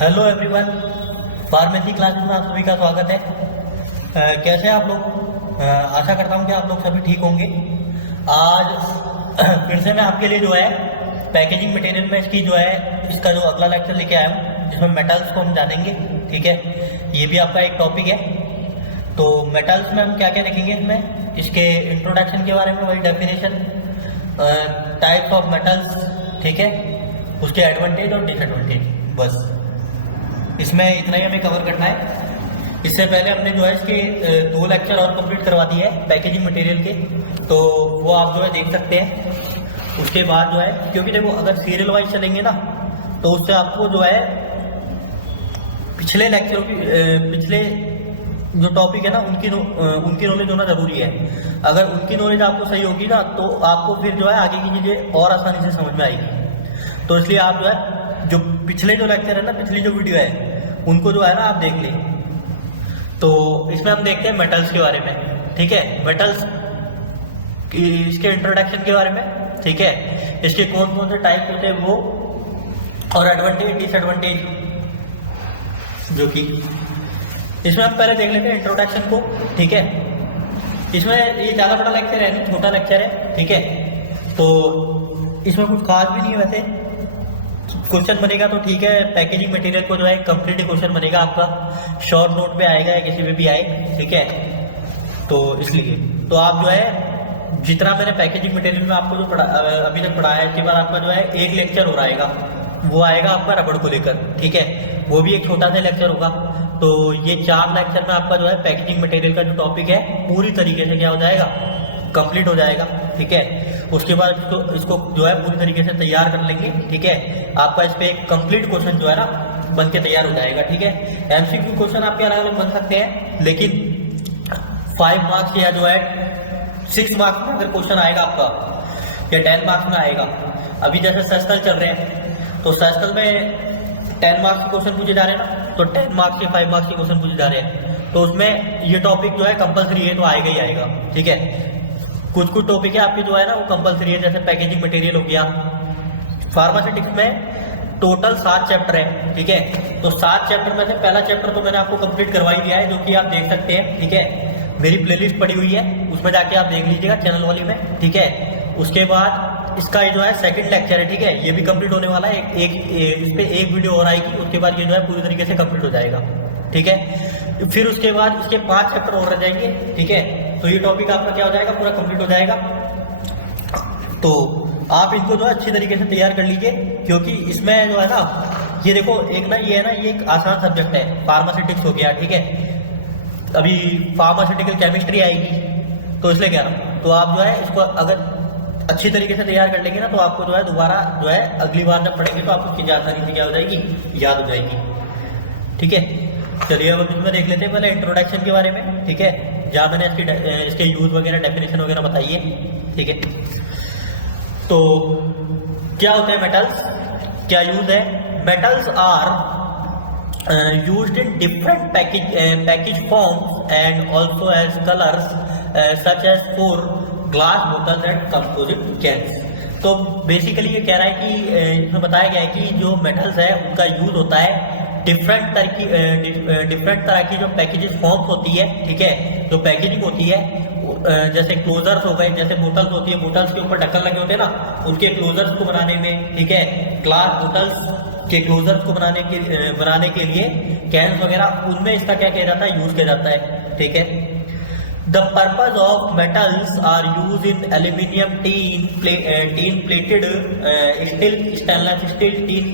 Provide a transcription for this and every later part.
Hello everyone, pharmacy classes में आप सभी का स्वागत है। कैसे हैं आप लोग? आशा करता हूं कि आप लोग सभी ठीक होंगे। आज फिर से मैं आपके लिए जो है पैकेजिंग मटेरियल में इसकी जो है इसका जो अगला लेक्चर लेके आया हूं, जिसमें मेटल्स को हम जानेंगे। ठीक है, ये भी आपका एक टॉपिक है। तो मेटल्स में हम क्या क्या देखेंगे, इसमें इसके इंट्रोडक्शन के बारे में, वही डेफिनेशन, टाइप्स ऑफ मेटल्स, ठीक है, उसके एडवांटेज और डिसएडवांटेज, बस इसमें इतना ही हमें कवर करना है। इससे पहले हमने जो है इसके 2 लेक्चर और कंप्लीट करवा दिए हैं पैकेजिंग मटेरियल के, तो वो आप जो है देख सकते हैं। उसके बाद जो है, क्योंकि देखो अगर सीरियल वाइज चलेंगे ना तो उससे आपको जो है पिछले लेक्चर की पिछले जो टॉपिक है ना उनकी नॉलेज होना जरूरी है। अगर उनकी नॉलेज आपको सही होगी ना तो आपको फिर जो है आगे की चीज़ें और आसानी से समझ में आएगी। तो इसलिए आप जो है जो पिछले जो लेक्चर है ना, पिछली जो वीडियो है, उनको जो है ना आप देख लें। तो इसमें हम देखते हैं मेटल्स के बारे में। ठीक है, मेटल्स इसके इंट्रोडक्शन के बारे में, ठीक है, इसके कौन कौन से टाइप होते हैं वो, और एडवांटेज डिसएडवांटेज, जो कि इसमें हम पहले देख लेते हैं इंट्रोडक्शन को। ठीक है, इसमें ये ज़्यादा बड़ा लेक्चर है नहीं, छोटा लेक्चर है। ठीक है, तो इसमें कुछ खास भी नहीं है। वैसे क्वेश्चन बनेगा तो ठीक है, पैकेजिंग मटेरियल को जो है कंप्लीट क्वेश्चन बनेगा आपका, शॉर्ट नोट पे आएगा या किसी पे भी आए। ठीक है, तो इसलिए तो आप जो है जितना मैंने पैकेजिंग मटेरियल में आपको जो अभी तक पढ़ाया है, इसके बाद आपका जो है एक लेक्चर हो आएगा, वो आएगा आपका रबड़ को लेकर। ठीक है, वो भी एक छोटा सा लेक्चर होगा। तो ये 4 लेक्चर में आपका जो है पैकेजिंग मटेरियल का जो टॉपिक है पूरी तरीके से क्या हो जाएगा, कंप्लीट हो जाएगा। ठीक है, उसके बाद इसको जो है पूरी तरीके से तैयार कर लेंगे। ठीक है, आपका इस पे एक कंप्लीट क्वेश्चन जो है ना बन के तैयार हो जाएगा। ठीक है, एमसीक्यू क्वेश्चन आपके अलग अलग बन सकते हैं, लेकिन 5 मार्क्स या जो है 6 मार्क्स में अगर क्वेश्चन आएगा आपका या 10 मार्क्स में आएगा। अभी जैसे सेशनल चल रहे हैं तो सेशनल में 10 मार्क्स के क्वेश्चन पूछे जा रहे हैं ना, तो 10 मार्क्स के 5 मार्क्स के क्वेश्चन पूछे जा रहे हैं, तो उसमें ये टॉपिक जो है कंपलसरी है, तो आएगा ही आएगा। ठीक है, कुछ टॉपिक है आपके जो है ना वो कंपलसरी है, जैसे पैकेजिंग मटेरियल हो गया। फार्मास्यूटिक्स में टोटल 7 चैप्टर है। ठीक है, तो 7 चैप्टर में से पहला चैप्टर तो मैंने आपको कंप्लीट करवा ही दिया है, जो कि आप देख सकते हैं। ठीक है, मेरी प्लेलिस्ट पड़ी हुई है, उसमें जाके आप देख लीजिएगा चैनल वाली में। ठीक है, उसके बाद इसका ये जो है सेकंड लेक्चर है। ठीक है, ये भी कंप्लीट होने वाला है, इस पे एक वीडियो और आएगी, उसके बाद ये जो है पूरी तरीके से कंप्लीट हो जाएगा। ठीक है, फिर उसके बाद इसके 5 चैप्टर और रह जाएंगे। ठीक है, तो ये टॉपिक आपका क्या हो जाएगा, पूरा कंप्लीट हो जाएगा। तो आप इनको जो है अच्छी तरीके से तैयार कर लीजिए, क्योंकि इसमें जो है ना ये देखो एक ना ये है ना, ये एक आसान सब्जेक्ट है, फार्मास्यूटिक्स हो गया। ठीक है, अभी फार्मास्यूटिकल केमिस्ट्री आएगी, तो इसलिए कह रहा हूँ, तो आप जो है इसको अगर अच्छी तरीके से तैयार कर लेंगे ना, तो आपको जो है दोबारा जो है अगली बार जब पढ़ेंगे तो आपको चीज़ें आसानी से क्या हो जाएगी, याद हो जाएगी। ठीक है, चलिए अब इसमें देख लेते हैं पहले इंट्रोडक्शन के बारे में। ठीक है, जहाँ मैंने इसके यूज वगैरह डेफिनेशन वगैरह बताई है। ठीक है, तो क्या होते हैं मेटल्स, क्या यूज है। Metals are used in different package forms and also as colours such as for glass bottles and composite cans. तो बेसिकली ये कह रहा है कि इसमें बताया गया है कि जो मेटल्स है उनका यूज होता है डिफरेंट तरह की जो पैकेजेस फॉर्म्स होती है। ठीक है, जो पैकेजिंग होती है, जैसे क्लोजर्स हो गए, जैसे बोतल्स होती है, बोतल्स के ऊपर ढक्कन लगे होते हैं ना, उनके क्लोजर्स को बनाने में। ठीक है, ग्लास बोतल्स के क्लोजर्स को बनाने के लिए कैन्स वगैरह, उनमें इसका क्या किया जाता है, यूज किया जाता है। ठीक है, the purpose of metals are use in aluminium, tin plated steel, stainless steel, tin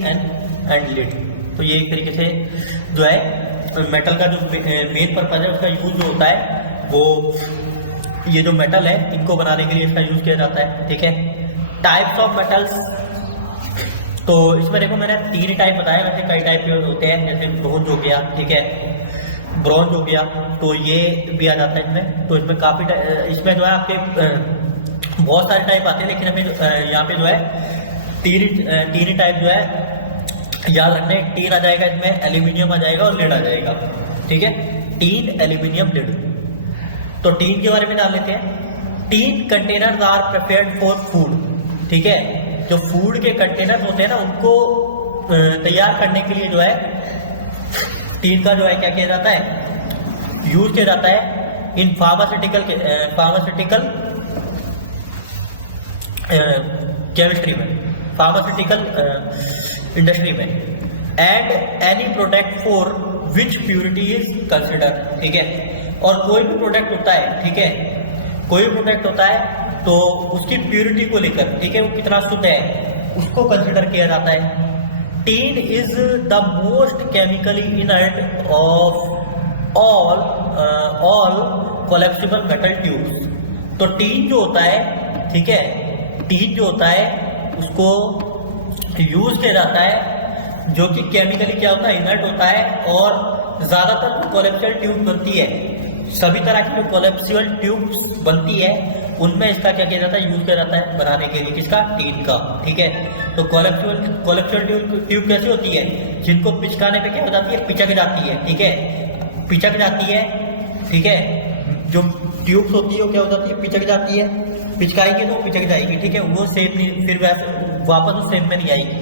and lead. तो ये एक तरीके से जो है मेटल का जो मेन पर्पज है, उसका यूज जो होता है वो ये जो मेटल है इनको बनाने के लिए इसका यूज किया जाता है। ठीक है, टाइप्स ऑफ मेटल्स, तो इसमें देखो मैंने 3 टाइप बताया, वैसे कई टाइप होते हैं, जैसे ब्रोंज हो गया। ठीक है, ब्रोंज हो गया, तो ये भी आ जाता है इसमें। तो इसमें काफी इसमें जो है आपके बहुत सारे टाइप आते हैं, लेकिन हमें यहाँ पे जो है 3 ही टाइप जो है याद रखना है। टीन आ जाएगा इसमें, एल्यूमिनियम आ जाएगा और लिड आ जाएगा। ठीक है, टीन, एल्यूमिनियम, लिड। तो टीन के बारे में जान लेते हैं। Tin containers are prepared for food. ठीक है, जो फूड के कंटेनर होते हैं ना, उनको तैयार करने के लिए जो है टीन का जो है क्या किया जाता है, यूज किया जाता है इन फार्मास्यूटिकल केमिस्ट्री में, फार्मास्यूटिकल इंडस्ट्री में। And any product for which purity is consider, ठीक है। और कोई भी प्रोडक्ट होता है, ठीक है, कोई भी प्रोडक्ट होता है तो उसकी प्योरिटी को लेकर, ठीक है, वो कितना शुद्ध है उसको कंसिडर किया जाता है। Tin is the most chemically inert of all collapsible metal tubes. तो टीन जो होता है, ठीक है, टीन जो होता है उसको यूज किया जाता है जो कि केमिकली क्या होता है, इनर्ट होता है। और ज्यादातर कोलेप्सिबल ट्यूब बनती है, सभी तरह की जो कोलेप्सिबल ट्यूब्स बनती है उनमें इसका क्या किया जाता है, यूज किया जाता है बनाने के लिए, किसका, टीन का, ठीक है। तो कोलेप्सिबल ट्यूब कैसी होती है, जिनको पिचकाने पे क्या हो जाती है, पिचक जाती है, ठीक है, पिचक जाती है, ठीक है। जो ट्यूब्स होती है वो क्या हो जाती है, पिचक जाती है, पिचकाएंगे तो पिचक जाएगी, ठीक है, वो सेम नहीं, फिर वैसे वापस उस सेम में नहीं आएगी,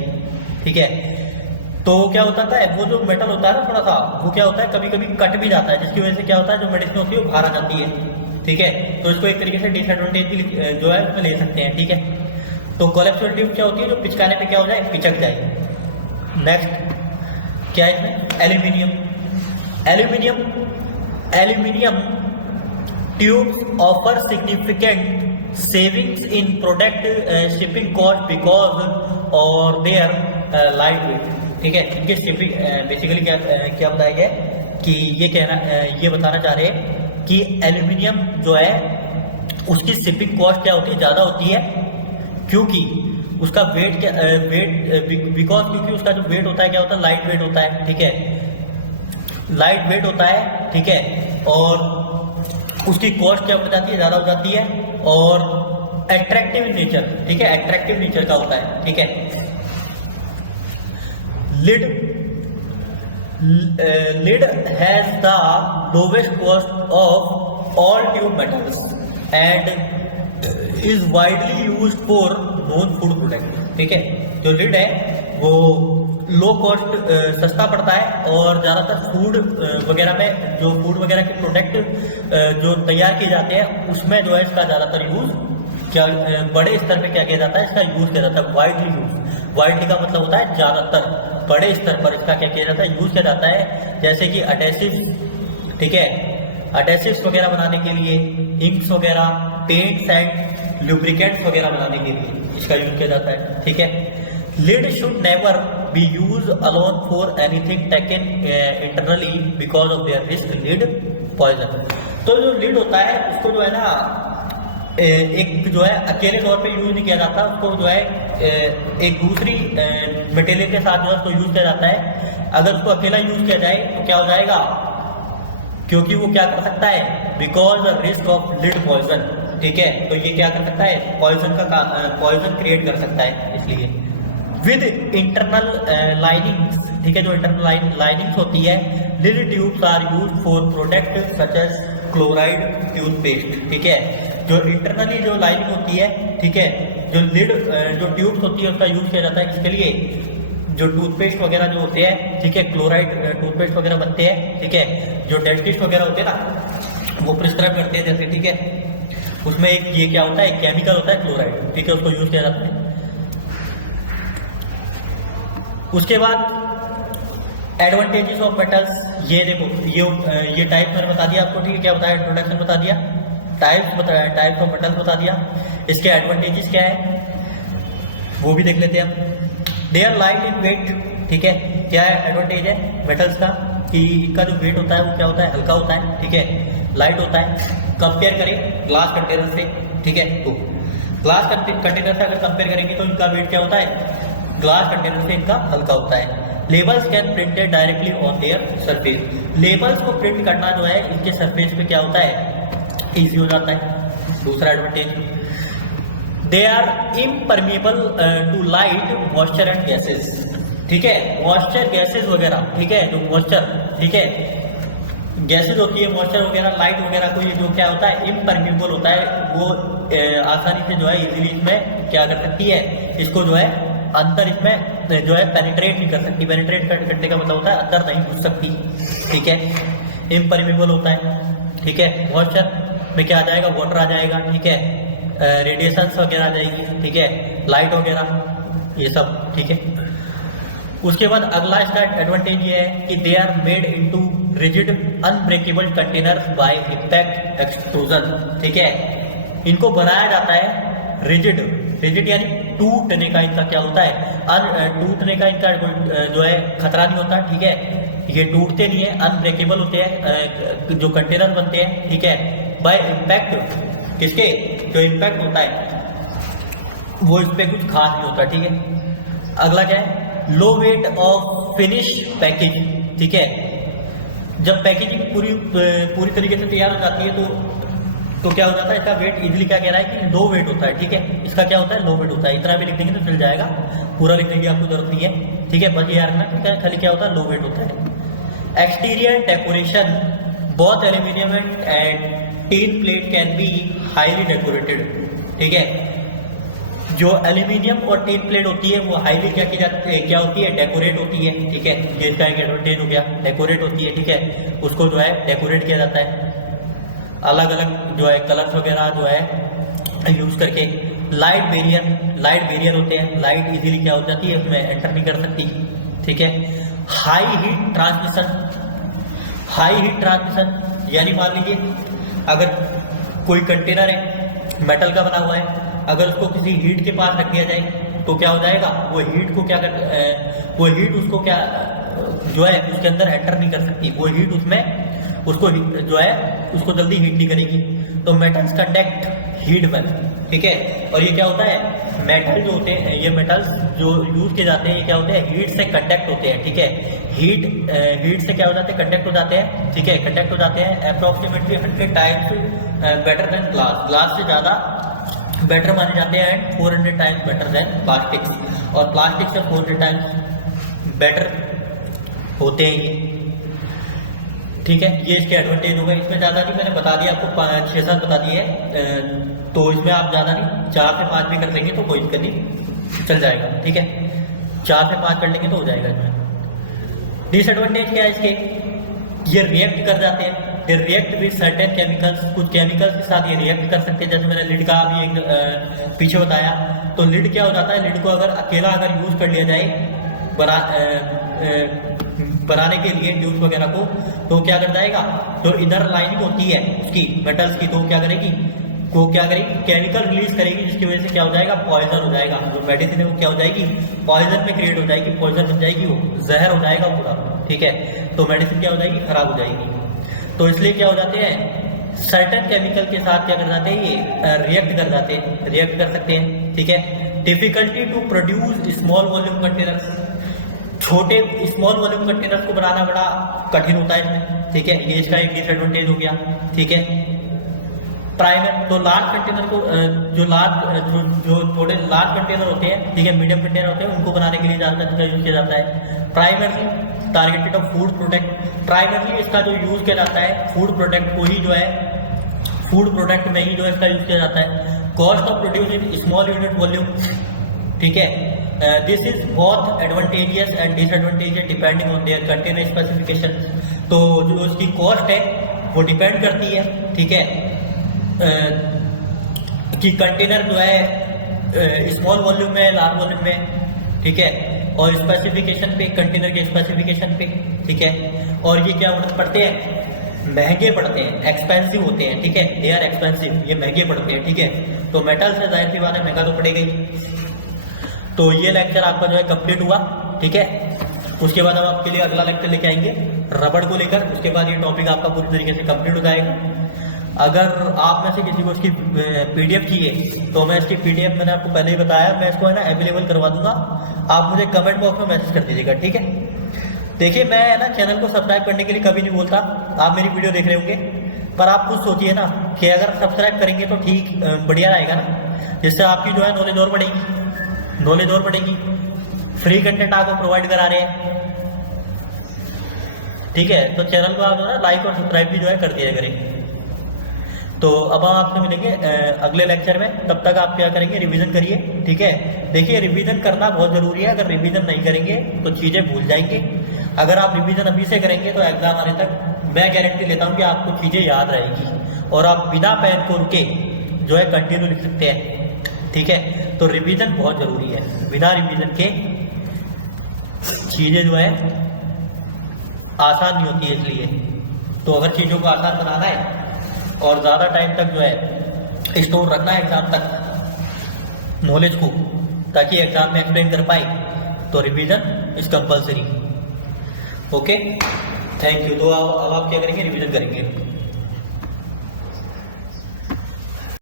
ठीक है। तो क्या होता है, वो जो मेटल होता है ना थोड़ा सा, वो क्या होता है कभी कभी कट भी जाता है, जिसकी वजह से क्या होता है जो मेडिसिन होती है वो बाहर आ जाती है, ठीक है। तो इसको एक तरीके से डिसएडवांटेज भी जो है उसमें ले सकते हैं, ठीक है। तो कोलेप्सिबल ट्यूब क्या होती है, जो पिचकाने पे क्या हो जाए, पिचक जाए। नेक्स्ट क्या है इसमें, aluminium. Aluminium tubes offer significant savings in product shipping cost because और देयर लाइट वेट, ठीक है। इनके शिपिंग बेसिकली क्या बताया गया कि ये बताना चाह रहे हैं कि एल्यूमिनियम जो है उसकी शिपिंग कॉस्ट क्या होती है, ज़्यादा होती है, क्योंकि उसका वेट क्योंकि उसका जो वेट होता है क्या होता है, लाइट वेट होता है, ठीक है, लाइट वेट होता है, ठीक है। और उसकी कॉस्ट क्या हो जाती है, ज़्यादा हो जाती है। और एट्रैक्टिव नेचर, ठीक है, एट्रैक्टिव नेचर का होता है, ठीक है। Lead has the lowest cost of all tube metals and is widely used for known food products, ठीक है। जो लीड है वो लो कॉस्ट, सस्ता पड़ता है और ज़्यादातर फूड वगैरह में, जो फूड वगैरह के प्रोडक्ट जो तैयार किए जाते हैं उसमें जो है इसका ज़्यादातर यूज़ क्या बड़े स्तर पे क्या किया जाता है, इसका यूज़ किया जाता है, वाइडली यूज। वाइडली का मतलब होता है ज़्यादातर, बड़े स्तर पर इसका क्या किया जाता है, यूज़ किया जाता है। जैसे कि अडेसिव, ठीक है, अडेसिव्स वगैरह बनाने के लिए, इंक्स वगैरह, पेंट्स एंड लुब्रिकेंट्स वगैरह बनाने के लिए इसका यूज किया जाता है, ठीक है। Lead should never be use alone for anything taken internally because of their risk lead poison. तो जो लीड होता है उसको जो है ना एक जो है अकेले तौर पे यूज नहीं किया जाता, उसको जो है एक दूसरी मटेरियल के साथ जो है उसको यूज किया जाता है। अगर उसको अकेला यूज किया जाए तो क्या हो जाएगा, क्योंकि वो क्या कर सकता है, because risk of lead poison, ठीक है। तो ये क्या कर सकता है, पॉइजन क्रिएट कर सकता है, इसलिए। विद इंटरनल लाइनिंग्स, ठीक है, जो इंटरनल लाइनिंग्स होती है, lead tubes are use for product such as chloride toothpaste, ठीक है। जो इंटरनली जो लाइनिंग होती है, ठीक है, जो लीड जो ट्यूब्स होती है उसका यूज किया जाता है किसके लिए, जो टूथपेस्ट वगैरह जो होते हैं, ठीक है, क्लोराइड टूथपेस्ट वगैरह बनते हैं, ठीक है। जो डेंटिस्ट वगैरह होते हैं ना वो प्रिस्क्राइब करते हैं जैसे, ठीक है, उसमें एक ये क्या होता है, एक केमिकल होता है क्लोराइड, ठीक है, उसको यूज किया जाता है। उसके बाद एडवांटेजेस ऑफ मेटल्स, ये देखो ये टाइप मैंने बता दिया आपको, ठीक है, क्या बताया, इंट्रोडक्शन बता दिया, टाइप्स ऑफ मेटल्स बता दिया। इसके एडवांटेजेस क्या है वो भी देख लेते हैं हम। They are light in weight, ठीक है, क्या है एडवांटेज है मेटल्स का कि इनका जो वेट होता है वो क्या होता है, हल्का होता है, ठीक है, लाइट होता है। कंपेयर करें ग्लास कंटेनर से, ठीक है, तो ग्लास कंटेनर से अगर कंपेयर करेंगे तो इनका वेट क्या होता है, ग्लास कंटेनर से इनका हल्का होता है। Labels can printed directly on their surface, labels को प्रिंट करना जो है इनके सरफेस पे क्या होता है, ईजी हो जाता है। दूसरा advantage, they are impermeable to light, moisture and gases, ठीक है, मॉइस्चर गैसेस वगैरह, ठीक है, जो मॉइस्चर, ठीक है, गैसेस होती है, मॉइस्चर वगैरह, लाइट वगैरह को ये जो क्या होता है, इम्परमिएबल होता है, वो आसानी से जो है इजीली इसमें क्या कर सकती है, इसको जो है अंदर इसमें जो है पेनिट्रेट नहीं कर सकती। पेनिट्रेट करने का मतलब होता है अंदर नहीं घुस सकती, ठीक है। इम्परमेबल होता है, ठीक है। मॉइस्चर में क्या आ जाएगा, वाटर आ जाएगा, ठीक है। रेडिएशंस वगैरह आ जाएगी, ठीक है, लाइट वगैरह ये सब, ठीक है। उसके बाद अगला इसका एडवांटेज ये है कि they are made into rigid unbreakable containers by impact extrusion, ठीक है। इनको बनाया जाता है रिजिड, रिजिड यानी टूटने का इनका क्या होता है, टूटने का इनका जो है खतरा नहीं होता, ठीक है। ये टूटते नहीं है, अनब्रेकेबल होते हैं जो कंटेनर बनते हैं, ठीक है। बाय इम्पैक्ट, किसके, जो इम्पैक्ट होता है वो इस पर कुछ खास नहीं होता, ठीक है। अगला क्या है, लो वेट ऑफ फिनिश पैकेज, ठीक है। जब पैकेजिंग पूरी तरीके से तैयार हो जाती है तो क्या हो जाता है, इसका वेट इजीली क्या कह रहा है कि लो वेट होता है, ठीक है। इसका क्या होता है, लो वेट होता है। इतना भी लिख देंगे तो चल जाएगा, पूरा लिखने की आपको जरूरत नहीं है, ठीक है। बस ये रखना कि खाली क्या होता है, लो वेट होता है। Exterior decoration, both aluminium and teen plate can be highly decorated, ठीक है। जो एल्यूमिनियम और टीन प्लेट होती है वो हाईली क्या होती है, डेकोरेट होती है, ठीक है। ये इसका एक एडवांटेज हो गया, डेकोरेट होती है, ठीक है। उसको जो है डेकोरेट किया जाता है अलग अलग जो है कलर्स वगैरह जो है यूज करके। लाइट बैरियर होते हैं, लाइट इजीली क्या हो जाती है उसमें एंटर नहीं कर सकती, ठीक है। हाई हीट ट्रांसमिशन यानी मान लीजिए अगर कोई कंटेनर है मेटल का बना हुआ है, अगर उसको किसी हीट के पास रख दिया जाए तो क्या हो जाएगा, वो हीट को क्या वो हीट उसको क्या जो है उसके अंदर एंटर नहीं कर सकती, वो हीट उसमें उसको जो है उसको जल्दी हीट नहीं करेगी। तो मेटल्स कंडक्ट हीट वेल, ठीक है। और ये क्या होता है, मेटल जो होते हैं, ये मेटल्स जो यूज किए जाते हैं ये क्या होते हैं, हीट से कंडक्ट होते हैं, ठीक है। हीट से क्या हो जाते हैं, कंडक्ट हो जाते हैं, ठीक है, कंडक्ट हो जाते हैं approximately 100 times better than glass से ज़्यादा बेटर माने जाते हैं and 400 times better than plastic, और प्लास्टिक से 400 टाइम्स बेटर होते हैं ये, ठीक है। ये इसके एडवांटेज होगा। इसमें ज़्यादा नहीं, मैंने बता दिया आपको 6-7 बता दिए हैं, तो इसमें आप ज़्यादा नहीं 4 से 5 भी कर लेंगे तो कोई दिक्कत नहीं, चल जाएगा, ठीक है। 4 से 5 कर लेंगे तो हो जाएगा। इसमें डिसएडवांटेज क्या है इसके, ये रिएक्ट कर जाते हैं, ये रिएक्ट विद सर्टेन केमिकल्स, कुछ केमिकल्स के साथ ये रिएक्ट कर सकते हैं। जैसे मैंने लिड का अभी एक पीछे बताया, तो लिड क्या हो जाता है, लिड को अगर यूज कर लिया जाए बनाने के लिए ड्यूस वगैरह को, तो क्या कर जाएगा, जो इनर लाइनिंग होती है उसकी मेटल्स की, तो क्या करेगी, केमिकल रिलीज करेगी, जिसकी वजह से क्या हो जाएगा, पॉइजन हो जाएगा। जो मेडिसिन है वो क्या हो जाएगी, पॉइजन में क्रिएट हो जाएगी, पॉइजन बन जाएगी, वो जहर हो जाएगा पूरा, ठीक है। तो मेडिसिन क्या हो जाएगी, खराब हो जाएगी। तो इसलिए क्या हो जाते हैं, सर्टेन केमिकल के साथ क्या कर जाते हैं, ये रिएक्ट कर सकते हैं, ठीक है। Difficulty to produce small volume containers, छोटे स्मॉल वॉल्यूम कंटेनर्स को बनाना बड़ा कठिन होता है इसमें, ठीक है। ये इसका एक डिसएडवांटेज हो गया, ठीक है। प्राइमर, तो लार्ज कंटेनर को जो थोड़े लार्ज कंटेनर होते हैं, ठीक है, मीडियम कंटेनर होते हैं, उनको बनाने के लिए ज़्यादातर यूज किया जाता है। Primarily targeted of food product, primarily इसका जो यूज किया जाता है फूड प्रोडक्ट को ही जो है, फूड प्रोडक्ट में ही जो है इसका यूज किया जाता है। Cost of producing small unit volume, ठीक है। This is both advantageous and disadvantageous depending on their container specification. तो जो उसकी कॉस्ट है वो डिपेंड करती है, ठीक है, कि कंटेनर जो है स्मॉल वॉल्यूम में, लार्ज वॉल्यूम में, ठीक है, और स्पेसिफिकेशन पे, कंटेनर के स्पेसिफिकेशन पे, ठीक है। और ये क्या पड़ते हैं, महंगे पड़ते हैं, एक्सपेंसिव होते हैं, ठीक है, दे आर एक्सपेंसिव, ये महंगे पड़ते हैं, ठीक है। तो मेटल से जाहिर सी बात है महंगा तो पड़ेगा ही। तो ये लेक्चर आपका जो है कंप्लीट हुआ, ठीक है। उसके बाद हम आपके लिए अगला लेक्चर लेके आएंगे रबड़ को लेकर, उसके बाद ये टॉपिक आपका पूरी तरीके से कंप्लीट हो जाएगा। अगर आप में से किसी को इसकी पीडीएफ चाहिए तो मैं इसकी पीडीएफ, मैंने आपको पहले ही बताया, मैं इसको है ना अवेलेबल करवा दूंगा, आप मुझे कमेंट बॉक्स में मैसेज कर दीजिएगा, ठीक है। देखिए मैं है ना चैनल को सब्सक्राइब करने के लिए कभी नहीं बोलता, आप मेरी वीडियो देख रहे होंगे, पर आप खुद सोचिए ना कि अगर सब्सक्राइब करेंगे तो ठीक बढ़िया रहेगा ना, जिससे आपकी जो है नॉलेज और बढ़ेगी, फ्री कंटेंट आपको प्रोवाइड करा रहे हैं, ठीक है। तो चैनल को आप जो है लाइक और सब्सक्राइब भी जो है कर दिया करें, तो अब हम आपसे मिलेंगे अगले लेक्चर में। तब तक आप क्या करेंगे, रिवीजन करिए, ठीक है। देखिए रिवीजन करना बहुत ज़रूरी है, अगर रिवीजन नहीं करेंगे तो चीज़ें भूल जाएंगे। अगर आप रिवीजन अभी से करेंगे तो एग्ज़ाम आने तक मैं गारंटी लेता हूँ कि आपको चीज़ें याद रहेगी और आप बिना पेन को रुके जो है कंटिन्यू लिख सकते हैं, ठीक है। तो रिवीजन बहुत ज़रूरी है, बिना रिवीजन के चीज़ें जो है आसान नहीं होती है। इसलिए तो अगर चीज़ों को आसान बनाना है और ज़्यादा टाइम तक जो है स्टोर रखना है एग्ज़ाम तक नॉलेज को, ताकि एग्ज़ाम में एक्सप्लेन कर पाए, तो revision is compulsory. Okay, thank you. तो अब आप क्या करेंगे, रिवीजन करेंगे।